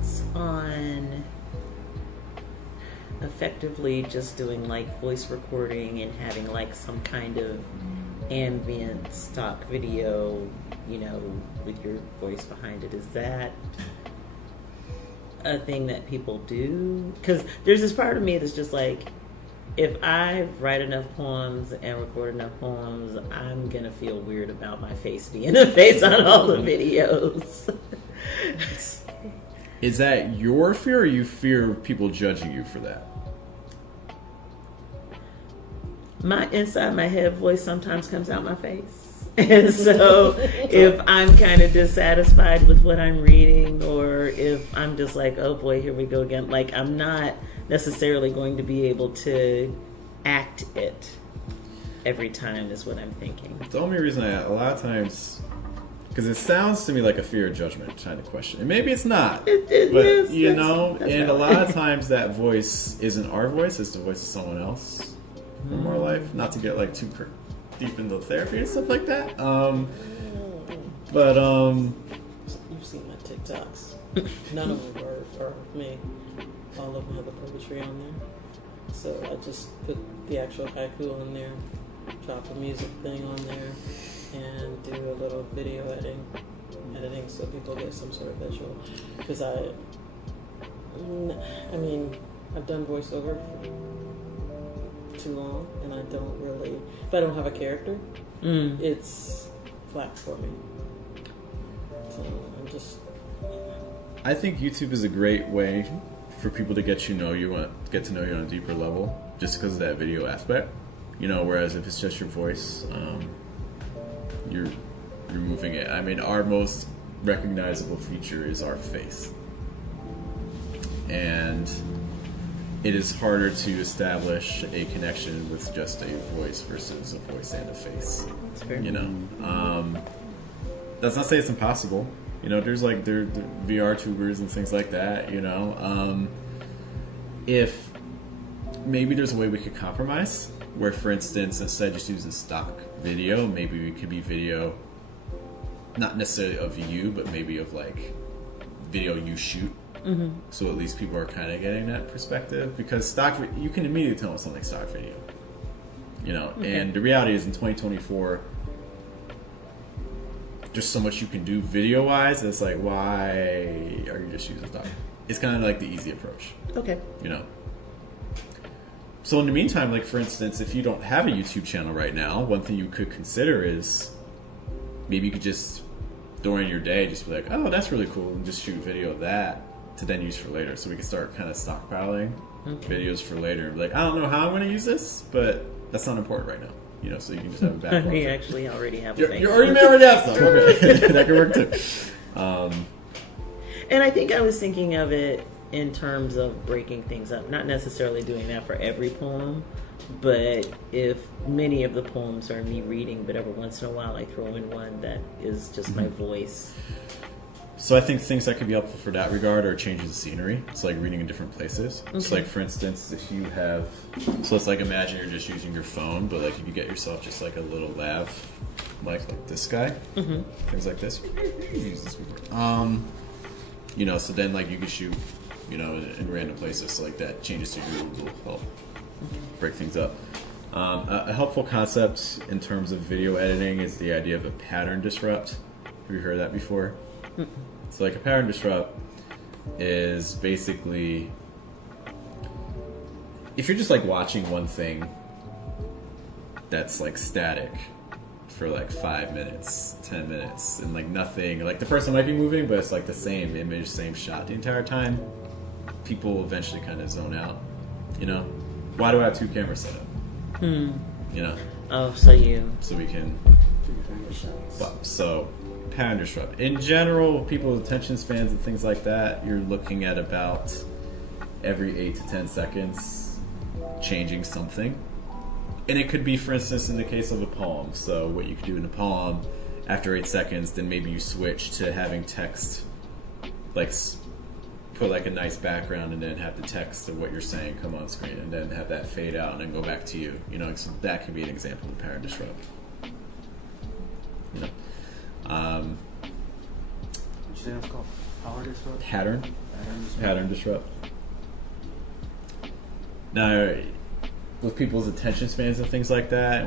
thoughts on effectively just doing like voice recording and having like some kind of ambient stock video, you know, with your voice behind it? Is that a thing that people do? Because there's this part of me that's just like, if I write enough poems and record enough poems, I'm gonna feel weird about my face being the face on all the videos. Is that your fear, or you fear people judging you for that? My inside my head voice sometimes comes out my face. And so if I'm kind of dissatisfied with what I'm reading, or if I'm just like, oh boy, here we go again, like I'm not necessarily going to be able to act it every time is what I'm thinking. The only reason a lot of times, because it sounds to me like a fear of judgment kind of question, and maybe it's not, It but is, you know, and a lot of right. times that voice isn't our voice, it's the voice of someone else from our life. Not to get like too deep into therapy and stuff like that, but You've seen my TikToks. None of them are for me. All of them have the poetry on there. So I just put the actual haiku on there, drop a music thing on there, and do a little video editing so people get some sort of visual. Because I mean, I've done voiceover for too long, and I don't really, if I don't have a character, it's flat for me. So I'm just... I think YouTube is a great way for people to get to know you on a deeper level, just because of that video aspect. You know, whereas if it's just your voice, you're removing it. I mean, our most recognizable feature is our face, and it is harder to establish a connection with just a voice versus a voice and a face. That's fair. You know, that's not to say it's impossible. You know, there's like there VR tubers and things like that. You know, if maybe there's a way we could compromise, where, for instance, instead of just using stock video, maybe we could be video, not necessarily of you, but maybe of like video you shoot. Mm-hmm. So at least people are kind of getting that perspective, because stock, you can immediately tell when something's stock video. You know, and the reality is in 2024, there's so much you can do video wise. It's like, why are you just using stock? It's kind of like the easy approach. Okay. You know. So in the meantime, like for instance, if you don't have a YouTube channel right now, one thing you could consider is maybe you could just during your day just be like, oh, that's really cool, and just shoot video of that to then use for later. So we can start kind of stockpiling videos for later. And be like, I don't know how I'm going to use this, but that's not important right now. You know, so you can just have a backlog. We actually already have a thing. You already have stuff. Okay. That could work too. And I think I was thinking of it in terms of breaking things up, not necessarily doing that for every poem, but if many of the poems are me reading, but every once in a while I throw in one that is just my voice. So I think things that could be helpful for that regard are changes of scenery. It's like reading in different places. Okay. So like for instance, if you have, so it's like imagine you're just using your phone, but like if you get yourself just like a little lav, like this guy, things like this. Use this before. You know, so then like you can shoot, you know, in random places. So like that changes to your will help break things up. A helpful concept in terms of video editing is the idea of a pattern disrupt. Have you heard that before? So like a pattern disrupt is basically if you're just like watching one thing that's like static for like 5 minutes, 10 minutes, and like nothing, like the person might be moving, but it's like the same image, same shot the entire time, people will eventually kind of zone out. You know, why do I have 2 cameras set up? You know, So we can so pattern disrupt. In general, people's attention spans and things like that, you're looking at about every 8 to 10 seconds changing something. And it could be, for instance, in the case of a poem. So what you could do in a poem, after 8 seconds, then maybe you switch to having text, like put like a nice background and then have the text of what you're saying come on screen, and then have that fade out and then go back to you. You know, so that could be an example of pattern disrupt. You know. What you say that's called? Power disrupt. Pattern Patterns. pattern disrupt. Now, with people's attention spans and things like that,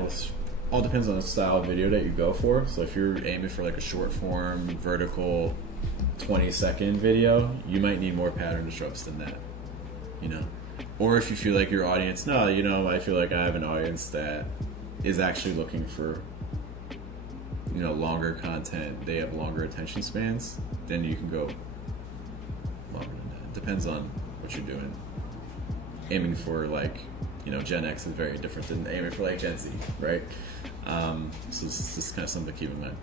all depends on the style of video that you go for. So if you're aiming for like a short form, vertical, 20-second video, you might need more pattern disrupts than that. You know, or if you feel like your audience, no, you know, I feel like I have an audience that is actually looking for, you know, longer content. They have longer attention spans. Then you can go longer than that. It depends on what you're doing. Aiming for like, you know, Gen X is very different than aiming for like Gen Z, right? So this is kind of something to keep in mind.